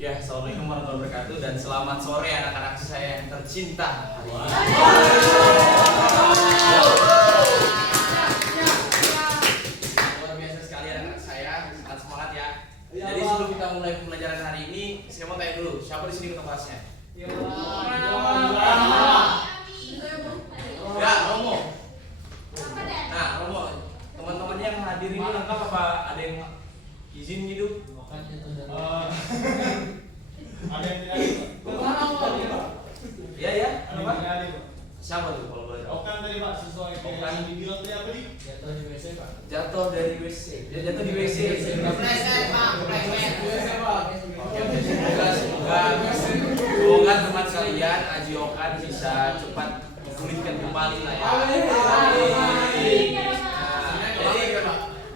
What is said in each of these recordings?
Ya, assalamualaikum warahmatullahi wabarakatuh dan selamat sore anak-anak saya yang tercinta hari ini. Luar biasa sekali anak-anak saya, sangat semangat ya. Jadi sebelum kita mulai pembelajaran hari ini, saya mau tanya dulu, siapa di sini ketua kelasnya? Ya, Romo. Nah, Romo, teman-temannya yang hadir ini lengkap apa ada yang izin gitu? Ada yang tidak ada. Iya ya, Ada yang apa? tidak ada, Pak. Siapa tuh kalau boleh tahu? Okan tadi, Pak, sesuai kayak Okan. yang dibilang tadi apa nih? Jatuh di WC, Pak. Jatuh dari WC. Dia jatuh di WC. Kepleset, Pak. Kepleset. Semoga teman kalian Aji Okan bisa cepat memulihkan kembali lah ya.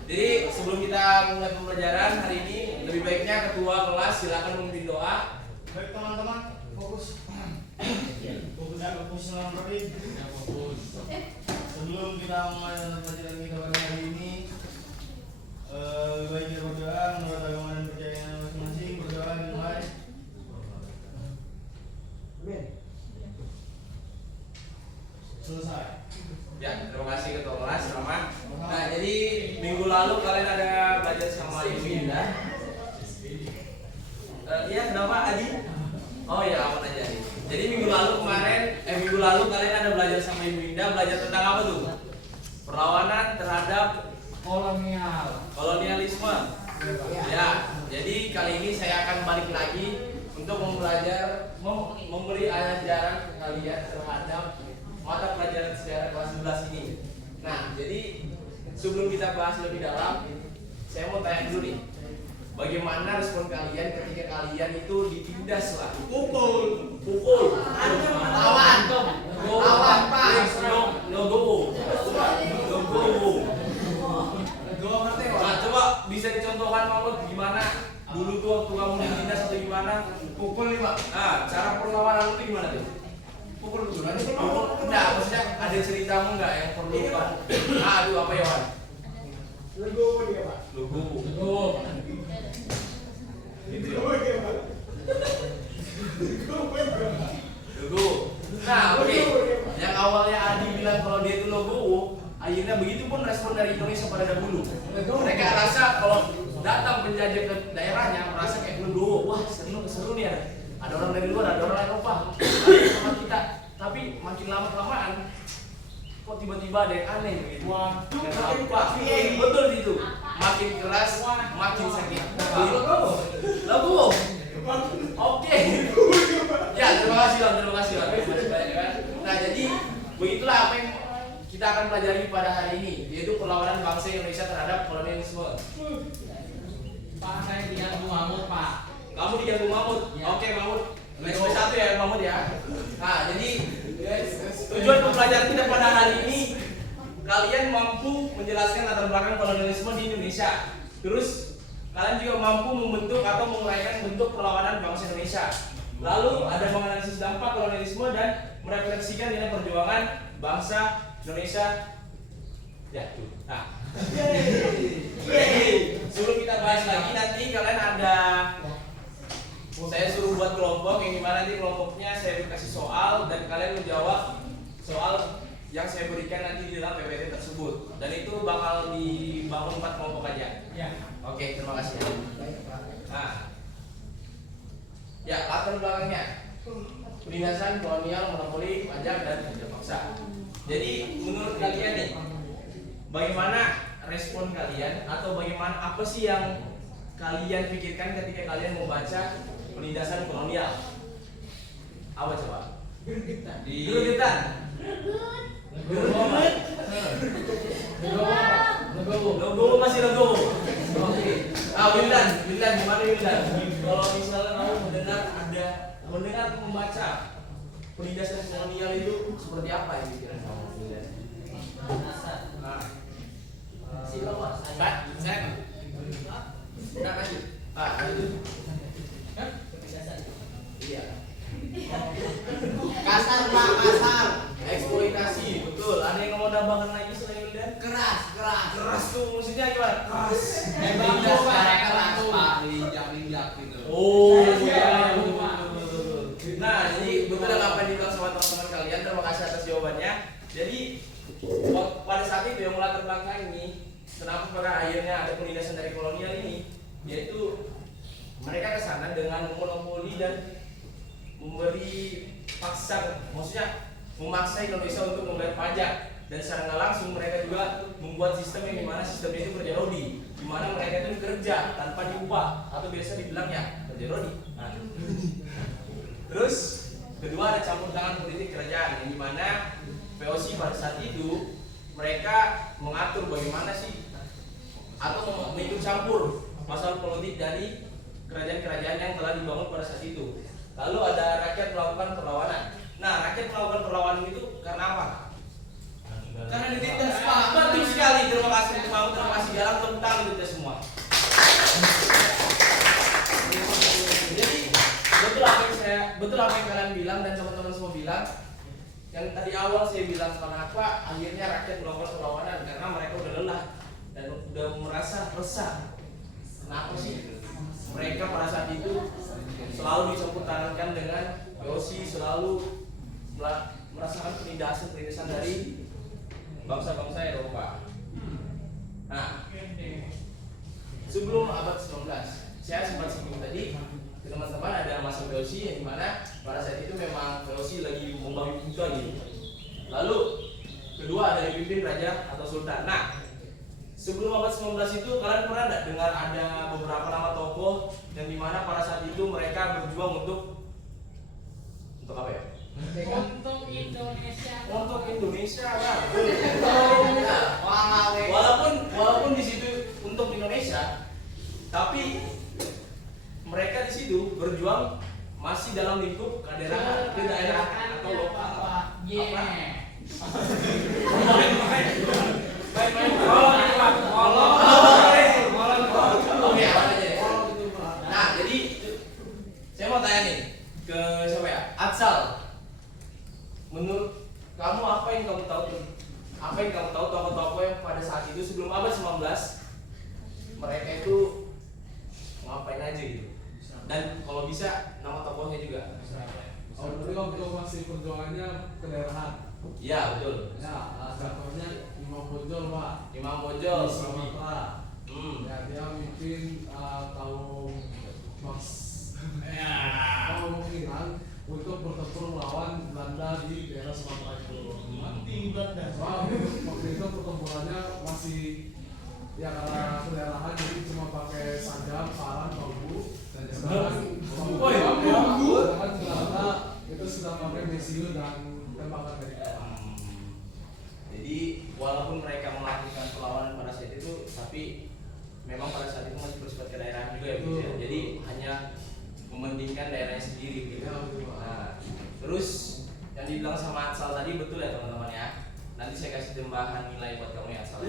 Jadi sebelum kita mulai pembelajaran hari ini, lebih baiknya ketua kelas silakan memimpin doa. Baik teman-teman, fokus. Fokus dalam tadi. Sebelum kita mulai pelajaran kita pada hari ini, baik kita berdoa menurut agama dan percayaan masing-masing. Berdoa dimulai. Selesai. Ya, terima kasih ketua kelas Rama. Nah, jadi minggu lalu kalian ada belajar sama Ibu Indah. Iya, kenapa Adi? Oh ya, aman aja Adi. Jadi minggu lalu kalian ada belajar sama Ibu Indah, belajar tentang apa tuh? Perlawanan terhadap kolonialisme. Ya, jadi kali ini saya akan balik lagi untuk memberi ajaran ke kalian terhadap mata pelajaran sejarah kelas 11 ini. Nah, jadi sebelum kita bahas lebih dalam, saya mau tanya dulu nih, bagaimana respon kalian ketika kalian itu ditindas lah? Pukul, lawan, Pak, logo. Nah, coba bisa dicontohkan Mahmud gimana dulu tuh waktu kamu ditindas atau gimana? Pukul nih, Pak. Nah, cara perlawanan itu gimana tuh? Pukul dulu nanti. Enggak, maksudnya ada ceritamu enggak yang perlu kan? Aduh, apa ya, Wan? Logo dia, Pak. Logo. Gitu ya. Logo. Nah, oke. Yang awalnya Adi bilang kalau dia itu logo, akhirnya begitu pun respon dari Indonesia pada dahulu. Mereka rasa kalau datang penjajah ke daerahnya merasa kayak logo, wah seru nih ya. Ada orang dari luar, ada orang Eropa, ada sama kita. Tapi makin lama kelamaan, kok tiba-tiba ada yang aneh gitu. Waduh, Kenapa? Betul itu. Makin keras, makin sakit. Logo. Oke. Ya, terima kasih Wan. Terima kasih banyak kan. Nah, jadi begitulah apa yang kita akan pelajari pada hari ini, yaitu perlawanan bangsa Indonesia terhadap kolonialisme. Pak, saya diganggu Mahmud, Pak. Kamu diganggu Mahmud. Ya. Oke, Mahmud. SP1 ya Mahmud ya. Nah, jadi tujuan pembelajaran kita pada hari ini, kalian mampu menjelaskan latar belakang kolonialisme di Indonesia. Terus kalian juga mampu membentuk atau menguraikan bentuk perlawanan bangsa Indonesia. Lalu ada menganalisis dampak kolonialisme dan merefleksikan nilai perjuangan bangsa Indonesia. Ya, tuh. Nah. Sebelum kita bahas lagi, nanti kalian ada, saya suruh buat kelompok yang dimana nanti kelompoknya saya kasih soal dan kalian menjawab soal yang saya berikan nanti di dalam PPT tersebut, dan itu bakal dibangun 4 kelompok aja. Ya. Oke, terima kasih. Nah, ya latar belakangnya penindasan, kolonial, monopoli, pajak, dan pajak paksa. Jadi menurut kalian nih, bagaimana respon kalian atau bagaimana apa sih yang kalian pikirkan ketika kalian membaca penindasan kolonial? Apa coba? Gregetan. Logo masih logo. Oke. Wildan, gimana Wildan? Kalau misalnya kamu mendengar membaca penindasan kolonial itu seperti apa yang pikiran kamu, Wildan? Nah. Saya enggak lanjut. Lanjut. Iya. Kasar, Pak, kasar. Eksploitasi, betul. Ada yang mau tambahkan lagi selain Wildan? Keras. Keras tuh maksudnya gimana? Keras. Tindas secara keras, Pak. Injak gitu. Oh, iya. mereka ke sana dengan memonopoli dan memberi paksa, maksudnya memaksa Indonesia untuk membayar pajak, dan secara nggak langsung mereka juga membuat sistem yang dimana sistemnya itu kerja rodi, dimana mereka itu kerja tanpa diupah atau biasa dibilang ya kerja rodi. Nah. Terus kedua ada campur tangan politik kerajaan, yang dimana VOC pada saat itu mereka mengatur bagaimana sih atau mengikut campur masalah politik dari kerajaan-kerajaan yang telah dibangun pada saat itu. Lalu ada rakyat melakukan perlawanan. Nah, rakyat melakukan perlawanan itu karena apa? Karena ditindas, Pak. Betul sekali. Terima kasih kamu, terima kasih Galang, tepuk tangan untuk kita semua. Jadi betul apa yang kalian bilang dan teman-teman semua bilang. Yang tadi awal saya bilang kenapa akhirnya rakyat melakukan perlawanan, karena mereka udah lelah dan udah merasa resah. Kenapa sih? Mereka pada saat itu selalu dicampur tangankan dengan VOC, selalu merasakan penindasan dari bangsa-bangsa Eropa. Nah, sebelum abad 19, saya sempat singgung tadi ke teman-teman ada masa VOC yang dimana pada saat itu memang VOC lagi membabi buta gitu. Lalu kedua ada dipimpin raja atau sultan. Nah, sebelum abad 19 itu kalian pernah nggak dengar ada beberapa nama tokoh yang dimana pada saat itu mereka berjuang untuk apa ya? Untuk Indonesia. Untuk Indonesia, kan? Nah, Walaupun di situ untuk Indonesia, tapi mereka di situ berjuang masih dalam lingkup kedaerahan atau lokal. Apa? Nah, jadi saya mau tanya nih ke siapa ya? Atsal. Menurut kamu apa yang kamu tahu tokoh-tokoh yang pada saat itu sebelum abad 19 mereka itu ngapain aja gitu? Dan kalau bisa nama tokohnya juga. Oh, berarti waktu masih perjuangannya kedaerahan. Iya, betul. Ya, contohnya Imam Bonjol, Pak. Imam Bonjol Di Sumatera. Ya, dia mimpin tahun Mas. Kemungkinan untuk bertempur melawan Belanda di daerah Sumatera itu. Mati Belanda. Waktu itu pertempurannya masih ya karena kedaerahan, jadi cuma pakai sajam, parang, bambu. Dan sekarang Belanda itu sudah pakai mesiu dan tembakan dari kapal. Jadi walaupun mereka melakukan perlawanan pada saat itu, tapi memang pada saat itu masih bersifat kedaerahan juga ya, gitu ya. Jadi hanya mementingkan daerahnya sendiri gitu. Nah, terus yang dibilang sama Atsal tadi betul ya teman-teman ya. Nanti saya kasih tambahan nilai buat kamu ya Atsal.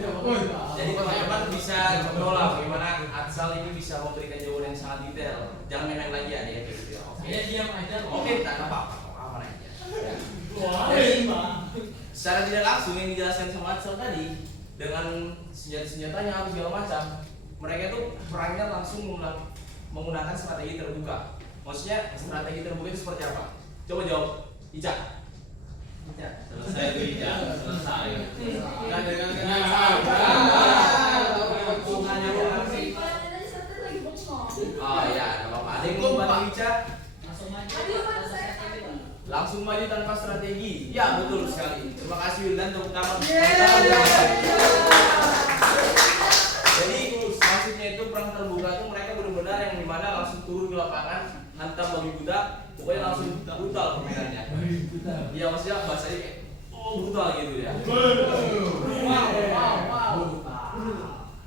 Jadi teman-teman bisa contoh lah bagaimana Atsal ini bisa memberikan jawaban yang sangat detail. Jangan main lagi ya dia gitu ya. Oke. Ya diam aja. Oke, tak apa-apa, aman aja. Ya. Jadi, secara tidak langsung yang dijelaskan sama Atsal tadi dengan senjata-senjatanya apa segala macam, mereka itu perangnya langsung menggunakan strategi terbuka. Maksudnya strategi terbuka itu seperti apa? Coba jawab, Ica. Selesai itu Ica, selesai. Dan dengan oh ya, nggak apa-apa. Ada yang mau bantu Ica? Langsung maju tanpa strategi. Ya betul sekali. Terima kasih Wildan untuk utama. Jadi maksudnya itu perang terbuka itu mereka benar-benar yang dimana langsung turun ke lapangan, hantam babi buta, pokoknya langsung brutal permainannya. Iya maksudnya bahasanya kayak brutal gitu ya.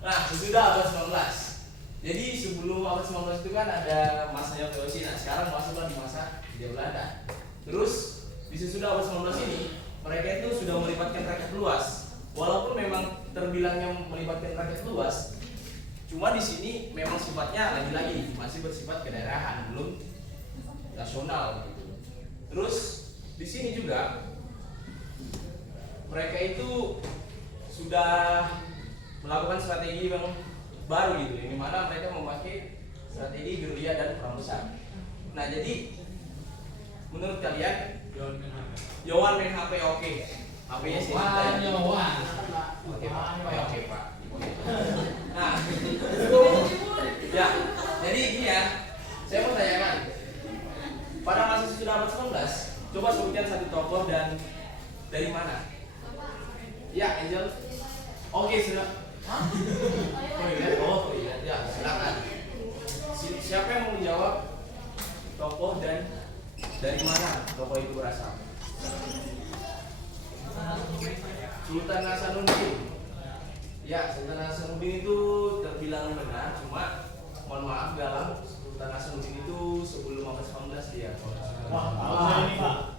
Nah sesudah abad 19. Jadi sebelum abad 19 itu kan ada masanya VOC. Nah sekarang masuklah di masa Hindia Belanda. Terus di sesudah abad 19 ini mereka itu sudah melibatkan rakyat luas. Walaupun memang terbilangnya melibatkan rakyat luas, cuma di sini memang sifatnya lagi-lagi masih bersifat kedaerahan, belum nasional gitu. Terus di sini juga mereka itu sudah melakukan strategi yang baru gitu, yang dimana mereka memakai strategi gerilya dan perang besar. Nah jadi menurut kalian Yowan main HP oke? HP-nya sih Yowan. Oke Pak, oke Pak. Nah, ya, jadi ini ya, Coba sebutkan satu tokoh dan dari mana? Ya, Angel. Oke, sudah. Hah? Oh iya, ya silakan. Siapa yang mau menjawab tokoh dan dari mana tokoh itu berasal? Sultan Hasanuddin. Ya, Sultan Hasanuddin itu terbilang benar, cuma mohon maaf Galang, Sultan Hasanuddin itu sebelum abad 19 dia. Wah, ini Pak.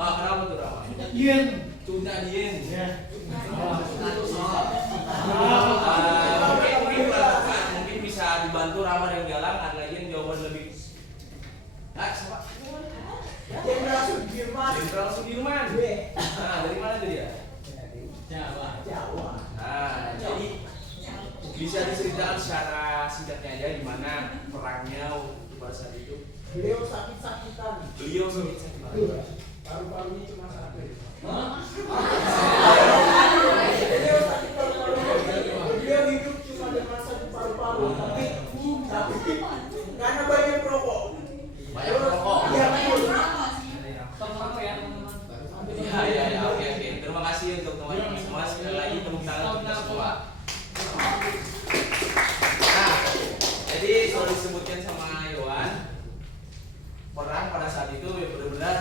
Kenapa tuh Rama? Yen. Tuna Dien. Ya. Mungkin bisa dibantu Rama dan Galang, ada lagi yang jawaban lebih. Siapa? Jenderal Sudirman. Jenderal Sudirman. Nah, dari mana tuh dia? Jawa. Nah, jadi bisa diceritakan secara singkatnya aja gimana perangnya pada saat itu. Beliau sakit-sakitan. Beliau sakit-sakitan. Paru-parunya cuma satu. Beliau sakit paru-paru. Beliau hidup cuma dengan satu paru-paru. Tapi karena banyak rokok. banyak rokok. Iya, betul. Ya, oke. Terima kasih untuk teman-teman semua. Sekali lagi tepuk tangan untuk kita semua. Nah, jadi kalau disebutkan sama Iwan, perang pada saat itu ya benar-benar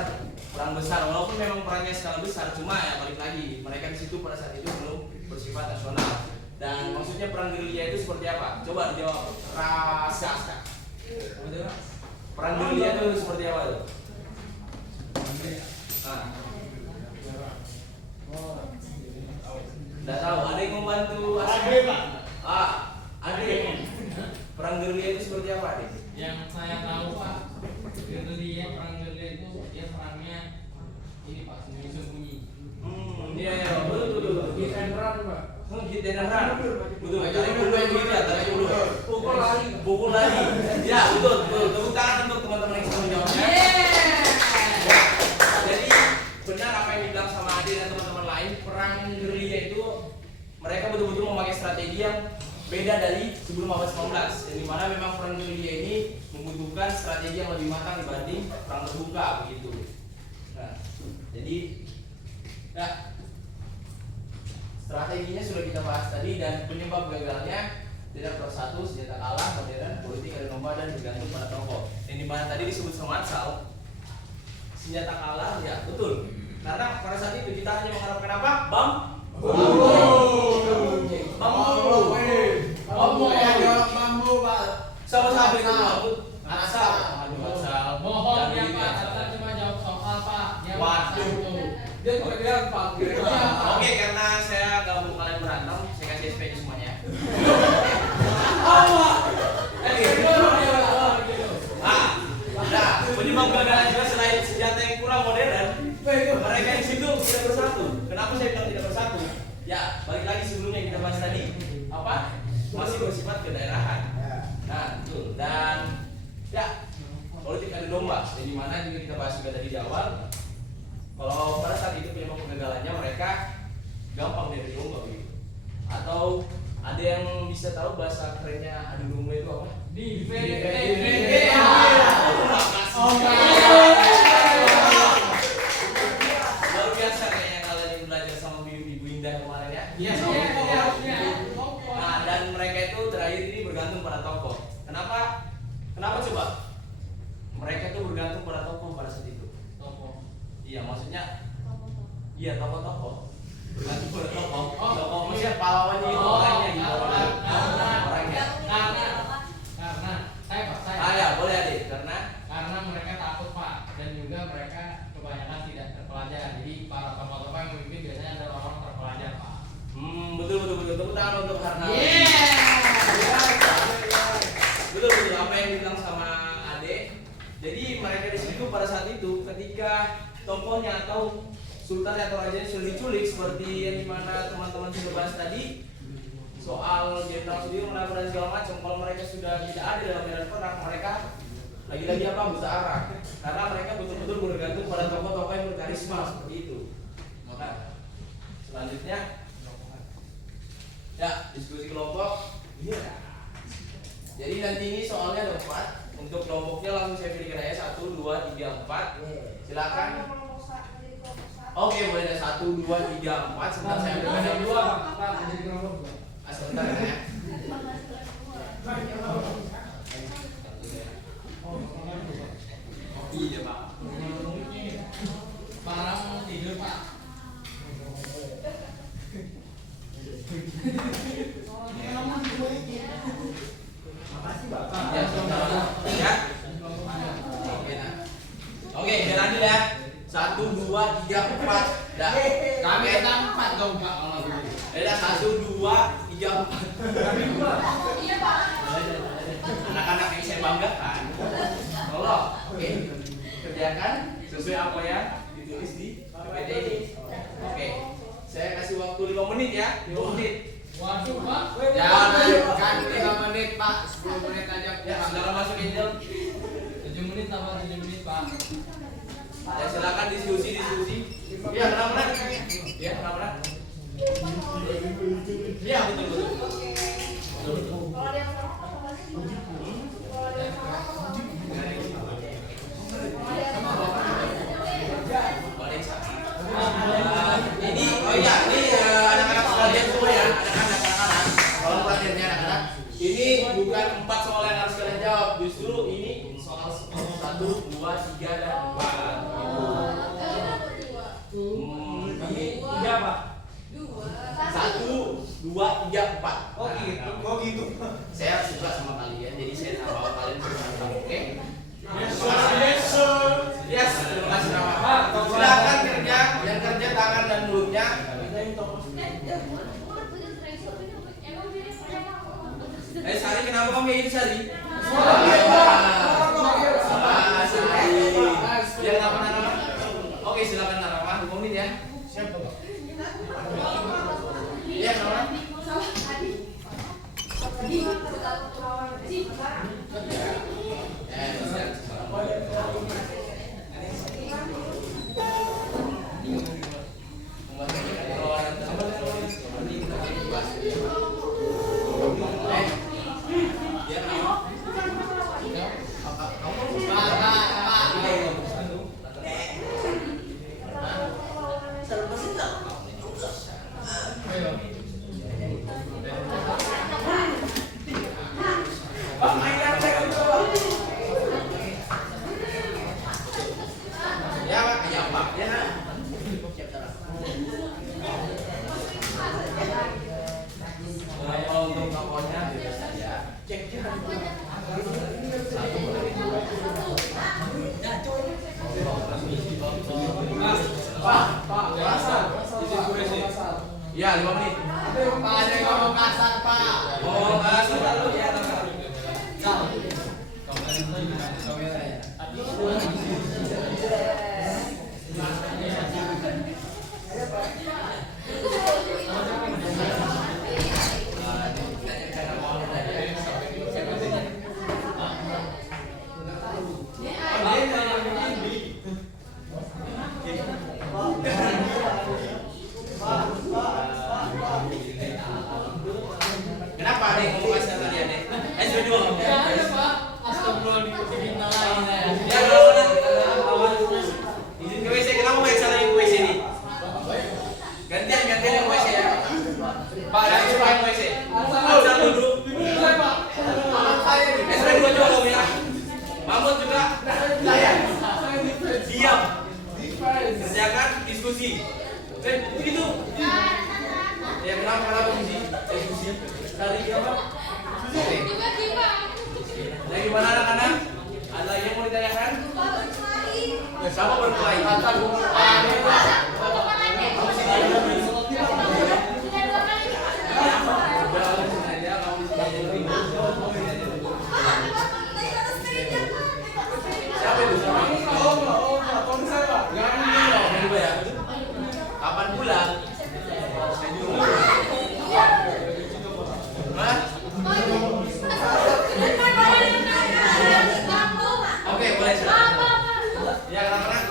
perang besar. Walaupun memang perangnya skala besar, cuma ya balik lagi mereka di situ pada saat itu belum bersifat nasional. Dan maksudnya perang gerilya itu seperti apa? Coba dijawab. Rasa. Perang gerilya itu seperti apa tuh? Nah. Nggak tahu, ada yang membantu Ade, Pak. Ade. Perang gerilya itu seperti apa, Ade? Yang saya tahu Pak, perang gerilya itu dia perangnya ini Pak, sembunyi-sembunyi. Iya, betul. Hit and run, Pak. Hit and run. Betul. Tarik ulur gitu ya, tarik ulur. Pukul lari. Ya, betul. Tepuk tangan untuk teman-teman yang sudah menjawabnya. Jadi benar apa yang dibilang sama Ade dan teman-teman lain, perang gerilya itu mereka betul-betul memakai strategi yang beda dari sebelum abad 19, yang dimana memang perang gerilya ini membutuhkan strategi yang lebih matang dibanding perang terbuka begitu. Nah, jadi ya, strateginya sudah kita bahas tadi dan penyebab gagalnya tidak bersatu, senjata kalah, modern, politik adu domba dan bergantung pada tokoh. Yang dimana tadi disebut sama Matsal, senjata kalah ya betul. Karena pada saat itu kita hanya mengharapkan apa? Bambu. Bambu, Pak. Sama-sama itu bambu. Matsal. Bohong ya Pak, Anda cuma jawab soal Pak. Yang Waduh. satu. Dia juga dia panggil. Oke, karena saya gak mau kalian berantem, saya kasih SP semuanya. Nah, penyebab gagalnya juga selain senjata yang kurang modern, mereka di situ tidak bersatu. Kenapa saya bilang tidak bersatu? Ya, balik lagi sebelumnya kita bahas tadi, apa? Masih bersifat kedaerahan. Nah, betul. Dan ya, politik adu domba. Jadi mana juga kita bahas juga tadi di awal. Kalau pada saat itu penyebab kegagalannya mereka gampang dari domba begitu. Atau ada yang bisa tahu bahasa kerennya adu domba itu apa? Luar biasa kayaknya kalian yang belajar sama ibu Indah kemarin ya. Iya. Nah, dan mereka itu terakhir ini bergantung pada tokoh. Kenapa coba? Mereka itu bergantung pada tokoh pada saat itu. Tokoh. Iya, maksudnya iya tokoh-tokoh. Bergantung pada tokoh. Tokoh maksudnya pahlawannya itu orangnya gitu. Orangnya. Karena saya. Ya, boleh Adik. Karena mereka takut Pak, dan juga mereka kebanyakan tidak terpelajar. Jadi para tokoh-tokoh yang memimpin biasanya adalah orang terpelajar Pak. betul. Tepuk tangan untuk Harna. Betul apa yang dibilang sama Ade. Jadi mereka di situ pada saat itu ketika tokohnya atau sultan atau rajanya sudah diculik seperti yang dimana teman-teman sudah bahas tadi soal Jenderal Sudirman dan segala macam. Kalau mereka sudah tidak ada dalam medan perang, mereka lagi-lagi apa buta arah karena mereka betul-betul bergantung pada tokoh-tokoh yang berkarisma seperti itu. Nah, selanjutnya ya diskusi kelompok. Jadi nanti ini soalnya ada 4. Untuk kelompoknya langsung saya pilihkan aja 1, 2, 3, 4. Silakan. Oke, boleh ada 1, 2, 3, 4. Sebentar saya ambilkan yang dua. Sebentar ya. Iya Pak. Barang tidur Pak. Ya, ya. Oke, nah. Oke, biar lanjut ya. 1, 2, 3, 4. Dah. Kami Oke. kita 4 dong Pak kalau begitu. Ada 1, 2, 3, 4. Anak-anak yang saya banggakan. Tolong, oke. Kerjakan sesuai apa yang ditulis di PPT ini. Oke. Saya kasih waktu 5 menit ya. 5 menit. Waduh Pak. Jangan 5 menit, Pak. 10 menit aja. Ya, saudara masuk Angel. 7 menit tambah 7 menit Pak. Ya, silakan diskusi. Ya, kenapa? Ya, kenapa? Ya, betul. Ini, oh iya, ini anak-anak sekalian semua ya, anak-anak. Kalau pelatihannya anak-anak, ini bukan 4 soal yang harus kalian jawab, justru ini soal 1, 2, 3 dan 4. Ini 3 Pak. 1, 2, 3, 4. Oh gitu. Saya suka sama kalian, jadi saya tahu kalian bermanfaat. Oke? Yes, terima kasih nama. Silakan kerja, yang kerja tangan dan mulutnya. Sari, kenapa kamu kayak gitu Sari? Sari. Ya, kenapa Narama? Oke, silakan Narama, 2 menit ya. Siap, Pak. Iya, kenapa? Ya Pak, ya Pak, ya. Kalau untuk tokohnya bebas saja. Pak, kasar. Ya, 5 menit. Pak ada yang ngomong kasar Pak. Oh, sebentar dulu ya, teman. Kenapa ada yang ngomong kasar tadi Ade? SW2 kamu. Enggak ada Pak. Astagfirullah diminta lain ya. Ya, lawan. Izin ke WC, kenapa banyak salah yang ke WC ini? Gantian yang ke WC ya. Pak, ada yang yang ke WC. Asal duduk. SW2 juga kamu ya. Mahmud juga. Diam. Kerjakan diskusi. Begitu. Ya, kenapa diskusi? Dari apa? Dari mana anak-anak? Ada yang mau ditanyakan? Ya, sama berkelahi. Siapa itu? Kapan pulang? Oke, boleh silakan. Ya, anak-anak.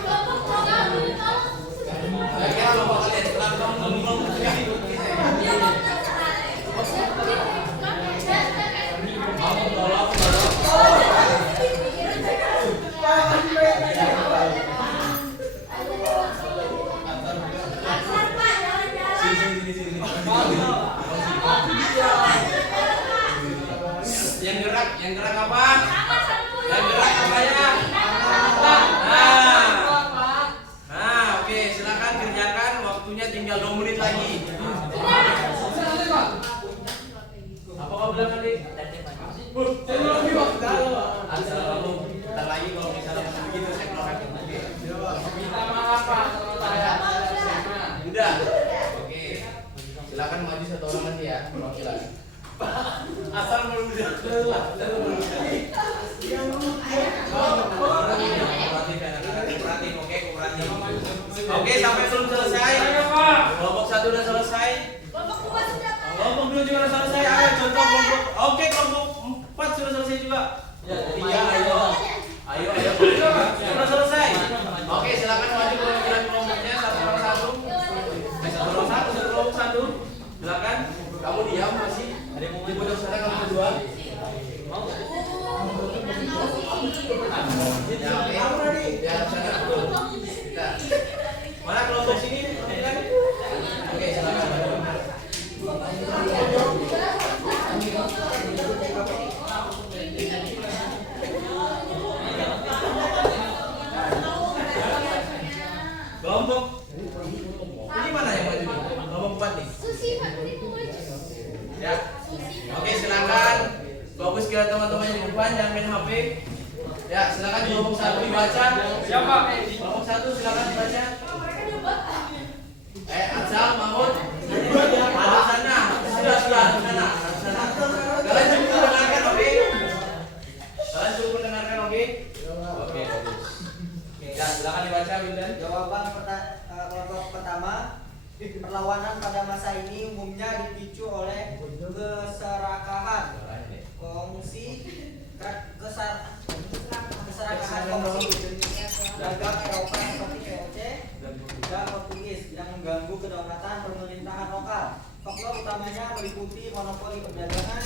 tinggal 2 menit lagi. Apa kau bilang tadi? Asal kamu bentar lagi kalau misalnya masih begitu saya keluar lagi. Minta maaf Pak sama saya. Udah. Oke. Silakan maju satu orang nanti ya, perwakilan. Asal belum jelas. Kooperatif, oke, kooperatif. Oke, sampai belum selesai. Kelompok 1 udah selesai. Kelompok 2 juga udah selesai. Ayo contoh kelompok. Oke, kelompok 4 sudah selesai juga. Ya, 3 ayo. Ayo. Sudah selesai. Oke, silakan maju perwakilan kelompoknya satu orang satu. Satu kelompok 1. Silakan. Kamu diam masih. Ada yang mau di pojok sana kamu berdua. Mau? Ya, oke. Ya, sana betul. Kita. Mana kelompok sini? Oke, silakan maju. Kelompok ini mana yang maju nih? Kelompok 4 nih. Ya. Oke, silakan. Fokus ke teman-teman yang di depan, jangan main HP. Ya, silakan kelompok 1 dibaca. Siapa? Kelompok 1 silakan dibaca. Ansal, Mahmud. Ada sana. Sudah di sana. Kalian cukup mendengarkan, oke? Kalian cukup mendengarkan, oke? Oke. Ya, silakan dibaca, Windan. Jawaban kelompok pertama, perlawanan pada masa ini umumnya dipicu oleh keserakahan kongsi dagang Eropa seperti VOC dan Portugis yang mengganggu kedaulatan pemerintahan lokal. Faktor utamanya meliputi monopoli perdagangan,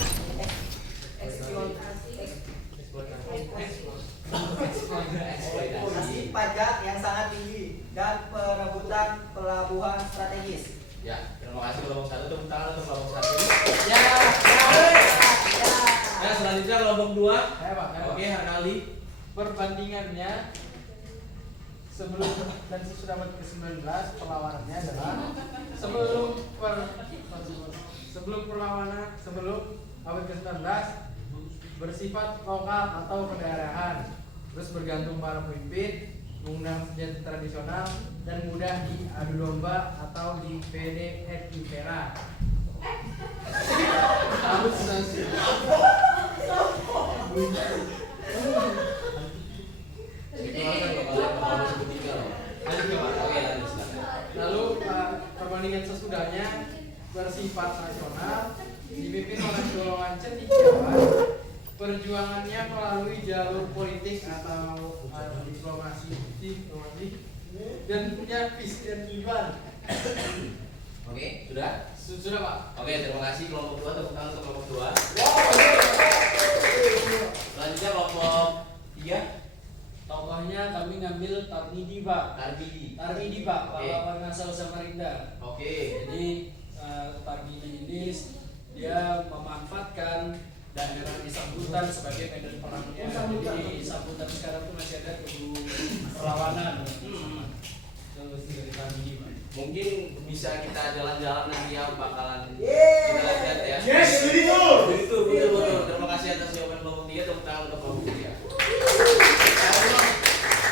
eksploitasi pajak yang sangat tinggi dan perebutan pelabuhan strategis. Ya, terima kasih kelompok 1. Tepuk tangan untuk kelompok 1. Ya. Ya, selanjutnya kelompok 2. Saya Pak. Oke, Hanali. Perbandingannya sebelum dan sesudah abad ke-19 perlawanannya adalah sebelum abad ke-19 bersifat lokal atau kedaerahan, terus bergantung para pemimpin, menggunakan senjata tradisional dan mudah diadu domba atau di PD et impera. Lalu perbandingan sesudahnya bersifat nasional, dipimpin oleh golongan cendekiawan, perjuangannya melalui jalur politik atau diplomasi dan punya visi dan tujuan. Oke, sudah? Sudah Pak. Oke, terima kasih kelompok 2. Tepuk tangan untuk kelompok 2. Selanjutnya kelompok 3. Tokohnya kami ngambil Tarmidi Pak. Tarmidi Pak, pahlawan asal Samarinda. Oke. Jadi Tarmidi ini dia memanfaatkan daerah di Sambutan sebagai medan perangnya. Jadi di Sambutan sekarang tuh masih ada kubu perlawanan. Terus dari Tarmidi Pak. Mungkin bisa kita jalan-jalan nanti ya, bakalan kita lihat ya. Yes, Betul. Terima kasih atas jawaban kelompok 3. Tepuk tangan untuk kelompok 3.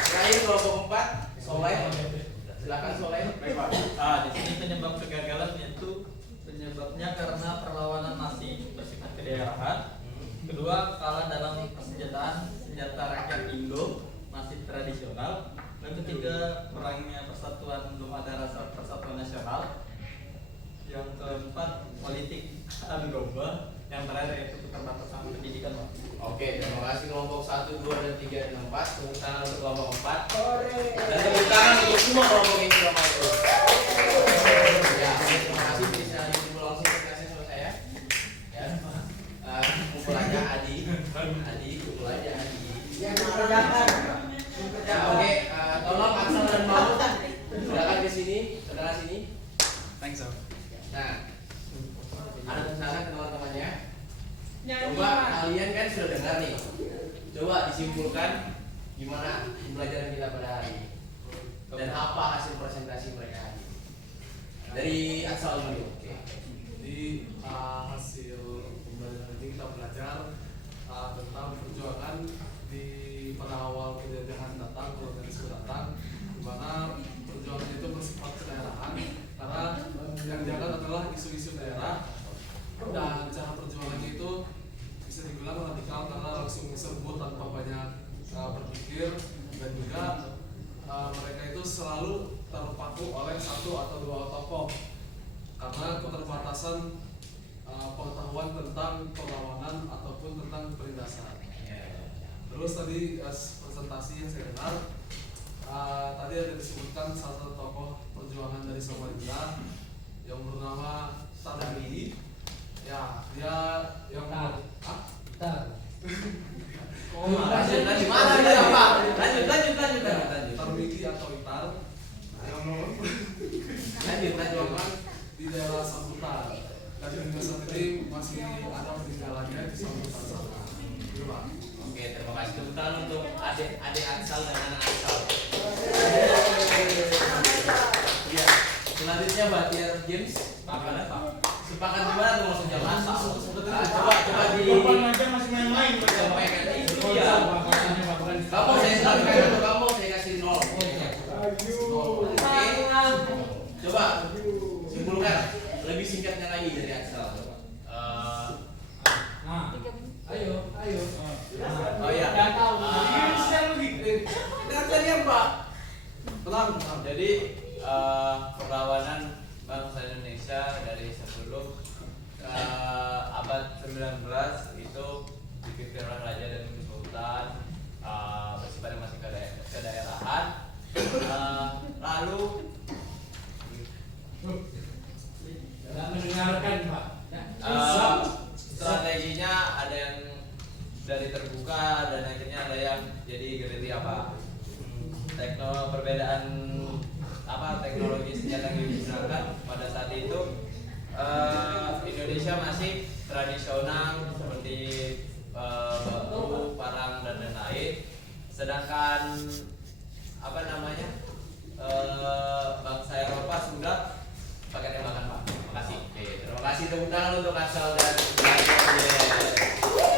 Terakhir kelompok 4, Soleh. Silakan Soleh. Di sini penyebab kegagalan yaitu penyebabnya karena perlawanan masih bersifat kedaerahan. Kedua, kalah dalam persenjataan senjata rakyat Indo masih tradisional. Dan ketiga, kurangnya persatuan, belum ada rasa persatuan nasional. Yang keempat, politik adu domba. Yang terakhir yaitu keterbatasan pendidikan, Pak. Oke, terima kasih kelompok 1, 2, dan 3, dan 4. Tepuk tangan untuk kelompok 4. Dan tepuk tangan untuk semua kelompok yang sudah maju. Ya, terima kasih. Bisa dimulai langsung presentasi sama saya. Ya, kumpul aja Adi, kumpul aja Adi. Ya, oke. Tolong Ansal dan Mau silakan ke sini, ke tengah sini. Thanks, sir. Nah, anak ke sana ke teman-temannya. Coba kalian kan sudah dengar nih. Coba disimpulkan gimana pembelajaran kita pada hari ini dan apa hasil presentasi mereka hari ini. Dari asal dulu. Oke. Jadi hasil pembelajaran ini kita belajar tentang perjuangan di pada awal penjajahan datang, kolonialisme datang, di mana perjuangan itu bersifat kedaerahan karena yang diangkat adalah isu-isu daerah dan cara perjuangannya itu bisa dibilang radikal karena langsung serbu tanpa banyak berpikir dan juga mereka itu selalu terpaku oleh satu atau dua tokoh karena keterbatasan pengetahuan tentang perlawanan ataupun tentang penindasan. Terus tadi presentasi yang saya dengar tadi ada disebutkan salah satu tokoh perjuangan dari Samarinda yang bernama Tarmizi. Ya, dia yang lanjut. Tarmizi atau Itar yang lanjut di daerah Sambutan dan hingga saat ini masih ada peninggalannya di Sambutan sana. Gitu, Pak. Oke, terima kasih. Tepuk tangan untuk adik Ansal dan anak Ansal. Iya. Selanjutnya Bahtiar James. Bagaimana Pak? Sepakat gimana tuh maksudnya Ansal? Coba di. aja masih main-main. Sampaikan iya. Kamu saya sampaikan untuk kamu saya kasih 0. Oke. Coba simpulkan lebih singkatnya lagi dari Ansal. Ayo. Oh iya. Nggak tahu. Kalian Pak. Tenang. Jadi perlawanan bangsa Indonesia dari sebelum abad 19 itu dipimpin oleh raja dan sultan, bersifat masih kedaerahan. Lalu Nggak mendengarkan Pak. strateginya ada yang dari terbuka dan akhirnya ada yang jadi gerilya Pak. Perbedaan teknologi senjata yang digunakan pada saat itu Indonesia masih tradisional seperti batu, parang dan lain-lain. Sedangkan bangsa Eropa sudah pakai tembakan Pak. Terima kasih. Oke, terima kasih tepuk tangan untuk Ansal dan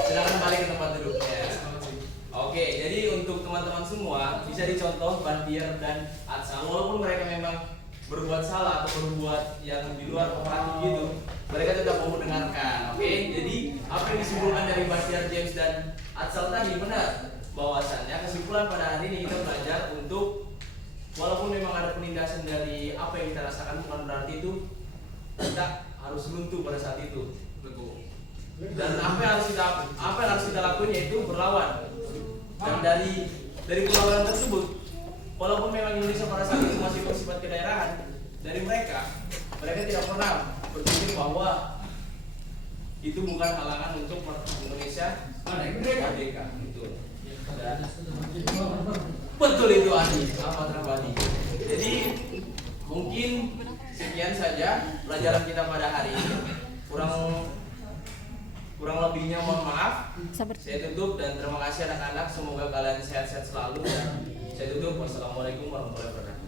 silakan balik ke tempat duduknya. Oke, jadi untuk teman-teman semua bisa dicontoh Bahtiar dan Ansal walaupun mereka memang berbuat salah atau berbuat yang di luar kooperatif gitu, mereka tetap mau mendengarkan. Oke, jadi apa yang disimpulkan dari Bahtiar James dan Ansal tadi benar bahwasannya kesimpulan pada hari ini kita belajar untuk walaupun memang ada penindasan dari apa yang kita rasakan bukan berarti itu kita harus runtuh pada saat itu. Dan apa yang harus kita lakuin yaitu berlawan. Dan dari perlawanan tersebut, walaupun memang Indonesia pada saat itu masih bersifat kedaerahan, dari mereka tidak pernah berpikir bahwa itu bukan halangan untuk Indonesia merdeka. Betul itu Adi, Ahmad Rabani. Jadi mungkin sekian saja pelajaran kita pada hari ini. Kurang lebihnya mohon maaf. Saya tutup dan terima kasih anak-anak. Semoga kalian sehat-sehat selalu. Dan saya tutup. Wassalamualaikum warahmatullahi wabarakatuh.